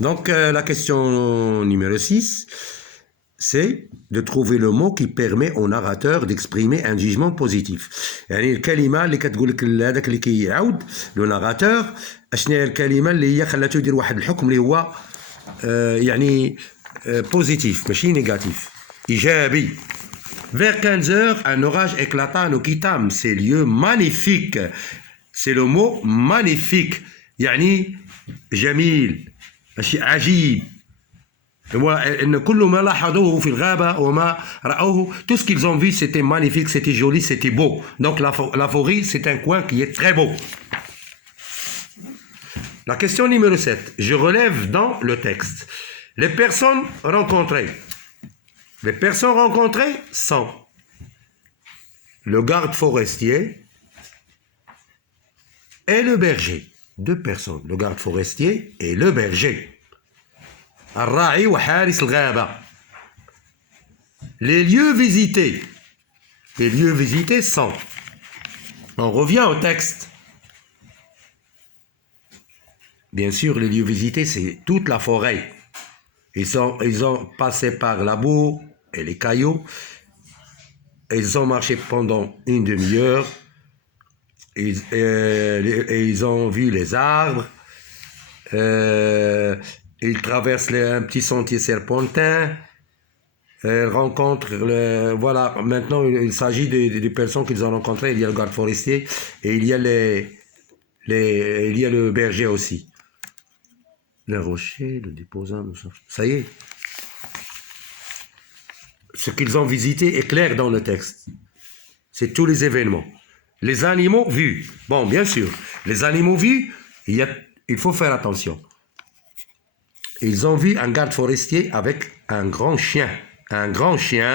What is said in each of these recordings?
Donc, la question numéro 6, c'est de trouver le mot qui permet au narrateur d'exprimer un jugement positif. يعني الكلمة اللي كتقول لك هذاك اللي كيعاود لو ناراتور اشنا هي الكلمة اللي هي خلاته يدير واحد الحكم اللي هو يعني بوزيتيف ماشي نيجاتيف إيجابي. Vers 15 heures, un orage éclata à nous quittâmes ces lieux magnifiques. C'est le mot magnifique. يعني جميل ماشي عجيب. إن كل ما لاحظوه في الغابة وما رأوه, tout ce qu'ils ont vu c'était magnifique, c'était joli, c'était beau. Donc la forêt c'est un coin qui est très beau. La question numéro 7, je relève dans le texte. Les personnes rencontrées. Les personnes rencontrées sont le garde forestier et le berger. Deux personnes, le garde forestier et le berger. الراعي وحارس الغابة. Les lieux visités. Les lieux visités sont. On revient au texte. Bien sûr, les lieux visités, c'est toute la forêt. Ils ont passé par la boue et les cailloux. Ils ont marché pendant une demi-heure. Et ils ont vu les arbres. Ils traversent un petit sentier serpentin. Ils rencontrent voilà, maintenant il s'agit des personnes qu'ils ont rencontrées. Il y a le garde forestier et il y a il y a le berger aussi. Le rocher, le déposant, ça y est. Ce qu'ils ont visité est clair dans le texte. C'est tous les événements. Les animaux vus. Bon, bien sûr, les animaux vus, il faut faire attention. Ils ont vu un garde forestier avec un grand chien. Un grand chien.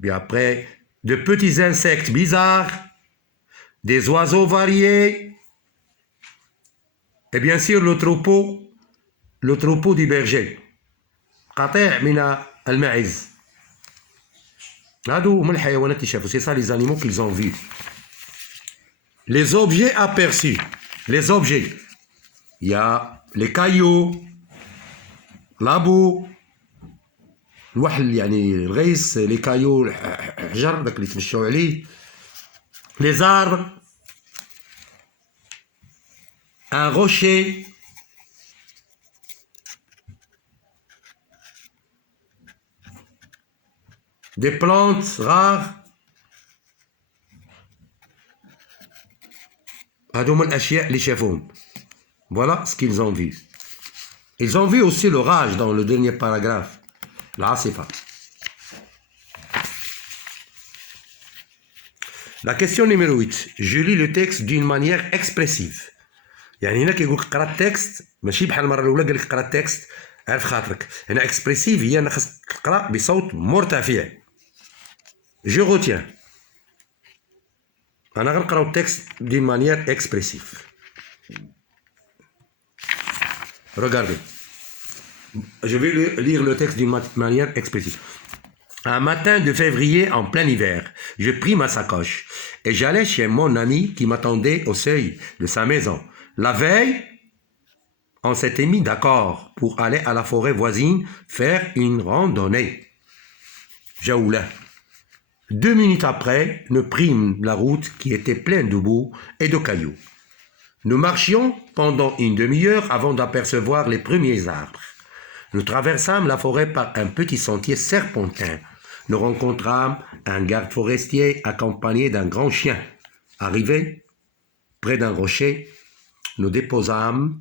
Puis après, de petits insectes bizarres, des oiseaux variés, et bien sûr le troupeau du berger. قطيع من الماعز. هادو هما الحيوانات اللي شافوا. C'est ça les animaux qu'ils ont vus. Les objets aperçus. Les objets. Il y a les cailloux, la boue, الوحل يعني الغيس, les cailloux, الحجر داك اللي تمشوا عليه, les arbres, un rocher, des plantes rares. هادو هما الأشياء اللي شافوهم. Voilà ce qu'ils ont vu. Ils ont vu aussi l'orage dans le dernier paragraphe. العاصفة. La question numéro 8. Je lis le texte d'une manière expressive. يعني هنا كيقول لك قرا التكست ماشي بحال المرة الأولى قال لك قرا التكست عرف خاطرك. هنا expressive هي أنا خاصك تقرا بصوت مرتفع. Je retiens. أنا غنقراو التكست d'une manière expressive. Regardez. Je vais lire le texte d'une manière expressive. Un matin de février en plein hiver, je pris ma sacoche et j'allais chez mon ami qui m'attendait au seuil de sa maison. La veille, on s'était mis d'accord pour aller à la forêt voisine faire une randonnée. Jaoula. 2 minutes après, nous prîmes la route qui était pleine de boue et de cailloux. Nous marchions pendant une demi-heure avant d'apercevoir les premiers arbres. Nous traversâmes la forêt par un petit sentier serpentin. Nous rencontrâmes un garde forestier accompagné d'un grand chien. Arrivés près d'un rocher, nous déposâmes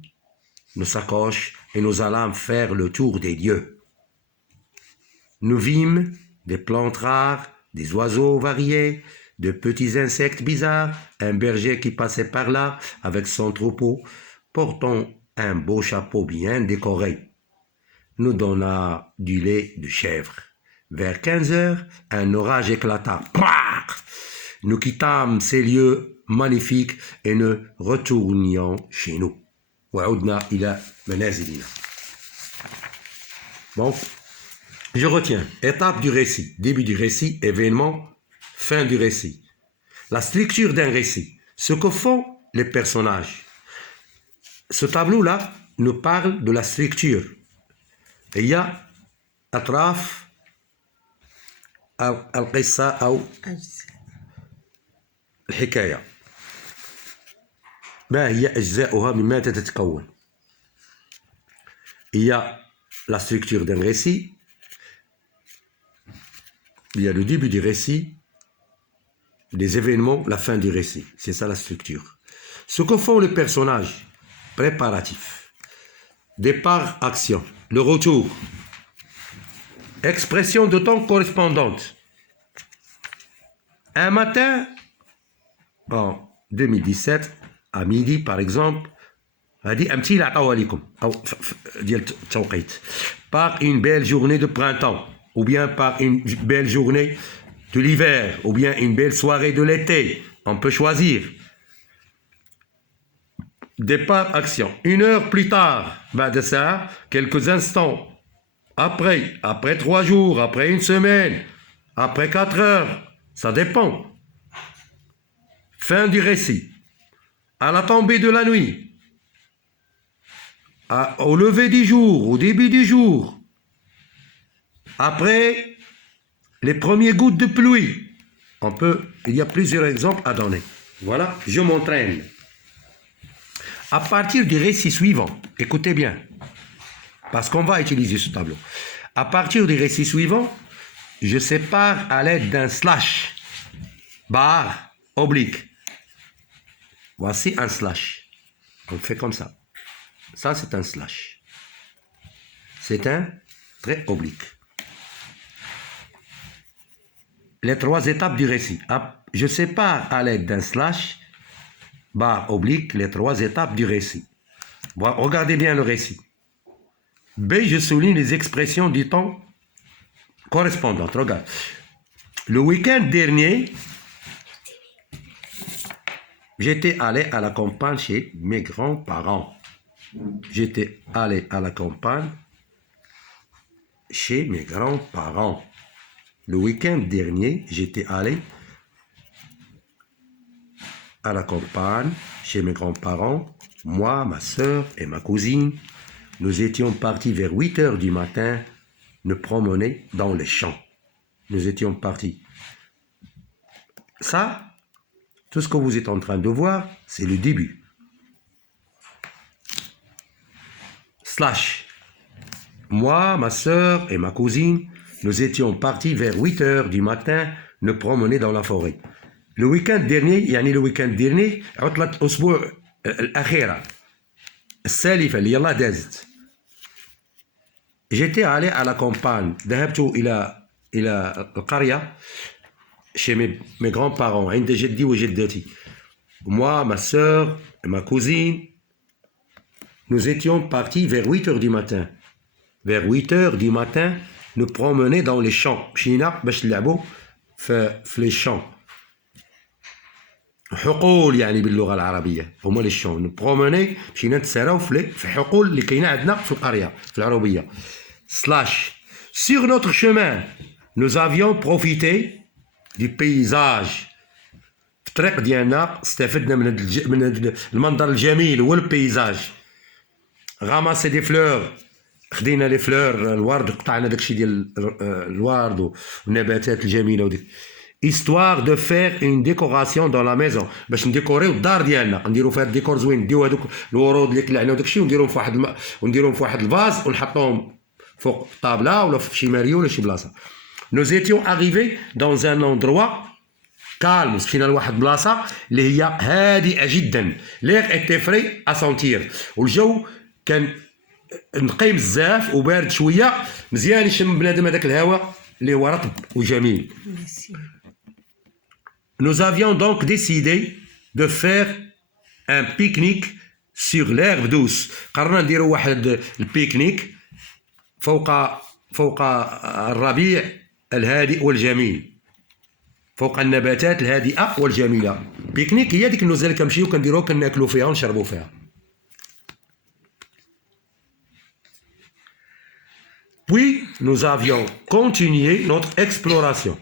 nos sacoches et nous allâmes faire le tour des lieux. Nous vîmes des plantes rares, des oiseaux variés, de petits insectes bizarres, un berger qui passait par là avec son troupeau, portant un beau chapeau bien décoré. Nous donna du lait de chèvre. Vers 15 heures, un orage éclata. Nous quittâmes ces lieux magnifiques et nous retournions chez nous. وعدنا إلى منازلنا. Bon, je retiens. Étape du récit. Début du récit, événement, fin du récit. La structure d'un récit. Ce que font les personnages. Ce tableau-là nous parle de la structure. Et il y a أطراف القصة أو الحكاية. ما هي أجزاؤها من ماذا تتكون؟ Il y a la structure d'un récit, il y a le début du récit, les événements, la fin du récit. C'est ça la structure. Ce que font les personnages préparatifs, départ, action, le retour, expression de temps correspondante. Un matin, en 2017, à midi par exemple, هذه أمثلة عطاوها لكم أو ديال التوقيت. Par une belle journée de printemps, ou bien par une belle journée de l'hiver, ou bien une belle soirée de l'été. On peut choisir. Départ, action. 1 heure plus tard, بعد ساعة, quelques instants. Après 3 jours, après 1 semaine, après 4 heures, ça dépend. Fin du récit. À la tombée de la nuit. Au lever du jour, au début du jour, après les premières gouttes de pluie. Il y a plusieurs exemples à donner. Voilà, je m'entraîne. À partir du récit suivant, écoutez bien, parce qu'on va utiliser ce tableau. À partir du récit suivant, je sépare à l'aide d'un slash, barre, oblique. Voici un slash. On fait comme ça. Ça, c'est un slash. C'est un trait oblique. Les 3 étapes du récit. Je sépare à l'aide d'un slash, barre oblique, les 3 étapes du récit. Bon, regardez bien le récit. B, je souligne les expressions du temps correspondantes. Regarde. Le week-end dernier, j'étais allé à la campagne chez mes grands-parents. J'étais allé à la campagne chez mes grands-parents. Le week-end dernier, j'étais allé à la campagne chez mes grands-parents. Moi, ma soeur et ma cousine, nous étions partis vers 8 heures du matin, nous promener dans les champs. Nous étions partis. Ça, tout ce que vous êtes en train de voir, c'est le début. Slash. Moi, ma soeur et ma cousine, nous étions partis vers 8 heures du matin, nous promener dans la forêt. Le week-end dernier, يعني le week-end dernier, عطلة الأسبوع الأخيرة السالفة اللي يلا دازت. J'étais allé à la campagne. ذهبت إلى القرية chez mes grands-parents عند جدي وجدتي. Moi, ma soeur et ma cousine, nous étions partis vers 8 heures du matin. Vers 8 heures du matin, nous promener dans les champs. مشينا باش نلعبوا في les champs. حقول يعني باللغة العربية هما لي champs. nous promener مشينا نتساراو في حقول اللي كاينة عندنا في القرية في العروبية. Slash. Sur notre chemin, nous avions profité du paysage. في الطريق ديالنا استفدنا من المنظر الجميل هو البيزاج. Ramasser des fleurs. خدينا لي فلور الورد قطعنا داكشي ديال الورد والنباتات الجميله وديك. Histoire de faire une décoration dans la maison. باش نديكوريو الدار ديالنا نديرو فيها الديكور زوين نديو هذوك الورود اللي كلعنا وداكشي ونديروهم في واحد الفاز ونحطوهم فوق الطابله ولا في شي ماريو ولا شي بلاصه. Nous étions arrivés dans un endroit calme. مشينا لواحد البلاصه اللي هي هادئه جدا. L'air était frais à sentir. والجو كان نقي بزاف وبارد شويه مزيان يشم بنادم هذاك الهواء اللي هو رطب وجميل. Nous avions donc décidé de faire un pique-nique sur l'herbe douce. قررنا نديروا واحد البيكنيك فوق الربيع الهادئ والجميل. فوق النباتات الهادئه والجميله. بيكنيك هي ديك النزهه اللي كنمشيو كنديروها كناكلوا فيها ونشربوا فيها. Puis, nous avions continué notre exploration.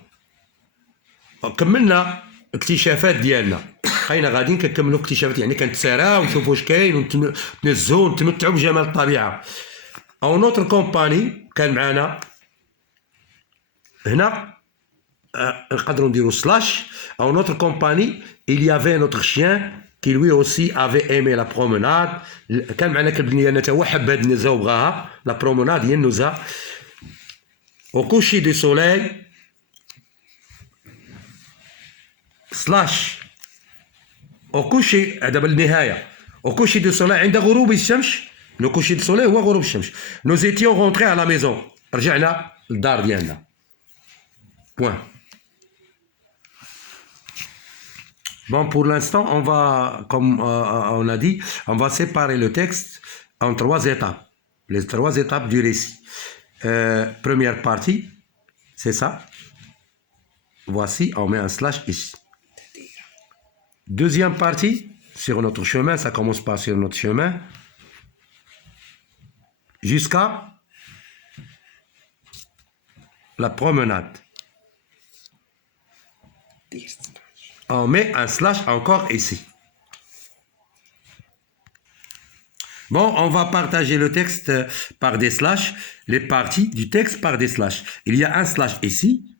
كملنا اكتشافات ديالنا خلينا غاديين كنكملوا اكتشافات يعني كنتساراو ونشوفوا واش كاين ونتنزهوا ونتمتعوا بجمال الطبيعه او نوتر كومباني كان معنا هنا نقدروا نديروا سلاش او نوتر كومباني il y avait notre chien qui lui aussi avait aimé la promenade كان معنا كلب ديالنا حتى هو حب هاد النزهه وبغاها لا بروموناد هي النزهه au coucher du soleil سلاش au coucher هذا بالنهايه au coucher du soleil عند غروب الشمس لو coucher du soleil هو غروب الشمس nous étions rentrés à la maison رجعنا للدار ديالنا point. Bon, pour l'instant, on va, comme on a dit, on va séparer le texte en 3 étapes. Les 3 étapes du récit. Première partie, c'est ça. Voici, on met un slash ici. Deuxième partie, sur notre chemin, ça commence par sur notre chemin, jusqu'à la promenade. On met un slash encore ici. Bon, on va partager le texte par des slash, les parties du texte par des slash. Il y a un slash ici,